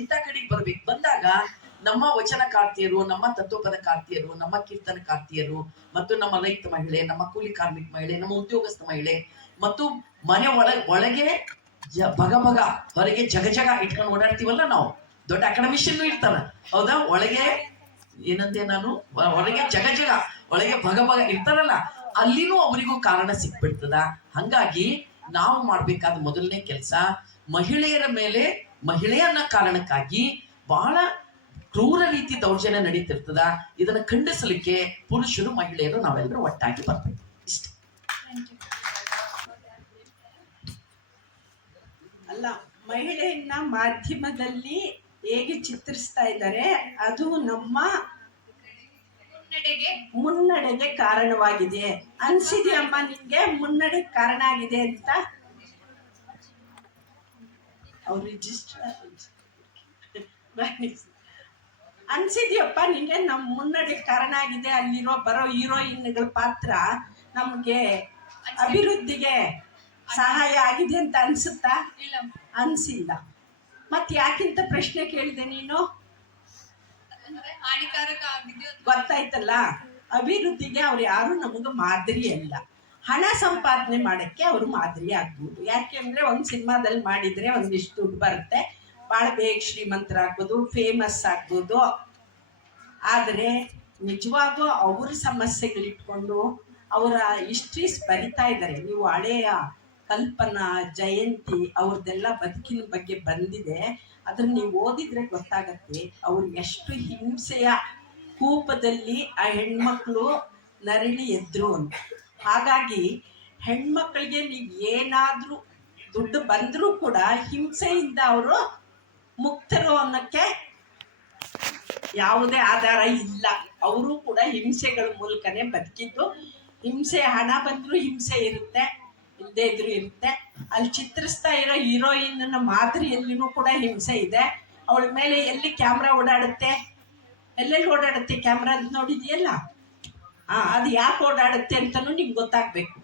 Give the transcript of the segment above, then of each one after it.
ಇಂಥ ಕಡೆಗೆ ಬರ್ಬೇಕು. ಬಂದಾಗ ನಮ್ಮ ವಚನಕಾರ್ತಿಯರು, ನಮ್ಮ ತತ್ವಪದಕಾರ್ತಿಯರು, ನಮ್ಮ ಕೀರ್ತನಕಾರ್ತಿಯರು ಮತ್ತು ನಮ್ಮ ರೈತ ಮಹಿಳೆ, ನಮ್ಮ ಕೂಲಿ ಕಾರ್ಮಿಕ ಮಹಿಳೆ, ನಮ್ಮ ಉದ್ಯೋಗಸ್ಥ ಮಹಿಳೆ ಮತ್ತು ಮನೆ ಒಳಗೆ ಭಗ ಭಗ ಹೊರಗೆ ಜಗ ಜಗ ಇಟ್ಕೊಂಡು ಓಡಾಡ್ತೀವಲ್ಲ ನಾವು. ದೊಡ್ಡ ಅಕಾಡೆಮಿಷಿಯನ್ ಇರ್ತಾರ, ಹೌದಾ? ಒಳಗೆ ಏನಂದೆ ನಾನು, ಹೊರಗೆ ಜಗ ಜಗ ಒಳಗೆ ಭಗ ಭಗ ಇರ್ತಾರಲ್ಲ, ಅಲ್ಲಿನೂ ಅವರಿಗೂ ಕಾರಣ ಸಿಕ್ಬಿಡ್ತದ. ಹಂಗಾಗಿ ನಾವು ಮಾಡ್ಬೇಕಾದ ಮೊದಲನೇ ಕೆಲಸ, ಮಹಿಳೆಯರ ಮೇಲೆ ಮಹಿಳೆಯನ್ನ ಕಾರಣಕ್ಕಾಗಿ ಬಹಳ ಕ್ರೂರ ರೀತಿ ದೌರ್ಜನ್ಯ ನಡೀತಿರ್ತದ. ಇದನ್ನ ಖಂಡಿಸಲಿಕ್ಕೆ ಪುರುಷರು ಮಹಿಳೆಯರು ನಾವೆಲ್ಲರೂ ಒಟ್ಟಾಗಿ ಬರ್ಬೇಕು. ಇಷ್ಟ. ಅಲ್ಲ, ಮಹಿಳೆಯನ್ನ ಮಾಧ್ಯಮದಲ್ಲಿ ಹೇಗೆ ಚಿತ್ರಿಸ್ತಾ ಇದ್ದಾರೆ ಅದು ನಮ್ಮ ಮುನ್ನಡೆಗೆ ಕಾರಣವಾಗಿದೆ. ಅನ್ಸಿದೆಯಮ್ಮ ನಿಂಗೆ ಮುನ್ನಡೆಗೆ ಕಾರಣ ಆಗಿದೆ ಅಂತ? ಅವ್ರು ರಿಜಿಸ್ಟರ್ ಅನ್ಸಿದ್ಯಪ್ಪ ನಿಂಗೆ ನಮ್ಮ ಮುನ್ನಡೆಗೆ ಕಾರಣ ಆಗಿದೆ? ಅಲ್ಲಿರೋ ಬರೋ ಹೀರೋಯಿನ್ಗಳ ಪಾತ್ರ ನಮ್ಗೆ ಅಭಿವೃದ್ಧಿಗೆ ಸಹಾಯ ಆಗಿದೆ ಅಂತ ಅನ್ಸುತ್ತಾ? ಅನ್ಸಿಲ್ಲ. ಮತ್ ಯಾಕಿಂತ ಪ್ರಶ್ನೆ ಕೇಳಿದೆ ನೀನು? ಗೊತ್ತಾಯ್ತಲ್ಲ, ಅಭಿವೃದ್ಧಿಗೆ ಅವ್ರು ಯಾರು ನಮಗ ಮಾದರಿ ಅಲ್ಲ. ಹಣ ಸಂಪಾದನೆ ಮಾಡಕ್ಕೆ ಅವರು ಮಾದರಿ ಆಗ್ಬೋದು. ಯಾಕೆಂದ್ರೆ ಒಂದ್ ಸಿನಿಮಾದಲ್ಲಿ ಮಾಡಿದ್ರೆ ಒಂದಿಷ್ಟು ದುಡ್ಡು ಬರುತ್ತೆ, ಬಹಳ ಬೇಗ ಶ್ರೀಮಂತರಾಗ್ಬೋದು, ಫೇಮಸ್ ಆಗ್ಬೋದು. ಆದ್ರೆ ನಿಜವಾಗೂ ಅವ್ರ ಸಮಸ್ಯೆಗಳಿಟ್ಕೊಂಡು ಅವರ ಹಿಸ್ಟ್ರೀಸ್ ಬರಿತಾ ಇದ್ದಾರೆ. ನೀವು ಹಳೆಯ ಕಲ್ಪನಾ, ಜಯಂತಿ ಅವ್ರದ್ದೆಲ್ಲ ಬದುಕಿನ ಬಗ್ಗೆ ಬಂದಿದೆ. ಅದನ್ನ ನೀವು ಓದಿದ್ರೆ ಗೊತ್ತಾಗತ್ತೆ ಅವ್ರು ಎಷ್ಟು ಹಿಂಸೆಯ ಕೂಪದಲ್ಲಿ ಆ ಹೆಣ್ಮಕ್ಳು ನರಳಿ ಎದ್ರು ಅಂತ. ಹಾಗಾಗಿ ಹೆಣ್ಮಕ್ಳಿಗೆ ನೀವು ಏನಾದ್ರೂ ದುಡ್ಡು ಬಂದರೂ ಕೂಡ ಹಿಂಸೆಯಿಂದ ಅವರು ಮುಕ್ತರು ಅನ್ನೋಕ್ಕೆ ಯಾವುದೇ ಆಧಾರ ಇಲ್ಲ. ಅವರು ಕೂಡ ಹಿಂಸೆಗಳ ಮೂಲಕನೇ ಬದುಕಿದ್ದು. ಹಿಂಸೆ, ಹಣ ಬಂದರೂ ಹಿಂಸೆ ಇರುತ್ತೆ, ಇಲ್ಲದೇ ಇದ್ರೂ ಇರುತ್ತೆ. ಅಲ್ಲಿ ಚಿತ್ರಿಸ್ತಾ ಇರೋ ಹೀರೋಯಿನ್ ಮಾದರಿಯಲ್ಲಿನೂ ಕೂಡ ಹಿಂಸೆ ಇದೆ. ಅವಳ ಮೇಲೆ ಎಲ್ಲಿ ಕ್ಯಾಮ್ರಾ ಓಡಾಡುತ್ತೆ, ಎಲ್ಲೆಲ್ಲಿ ಓಡಾಡುತ್ತೆ ಕ್ಯಾಮ್ರಾ ಅಂತ ನೋಡಿದೆಯಲ್ಲ? ಅದು ಯಾಕೆ ಓಡಾಡುತ್ತೆ ಅಂತಲೂ ನಿಮ್ಗೆ ಗೊತ್ತಾಗಬೇಕು.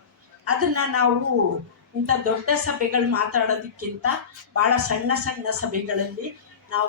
ಅದನ್ನು ನಾವು ಇಂಥ ದೊಡ್ಡ ಸಭೆಗಳು ಮಾತಾಡೋದಕ್ಕಿಂತ ಭಾಳ ಸಣ್ಣ ಸಣ್ಣ ಸಭೆಗಳಲ್ಲಿ ನಾವು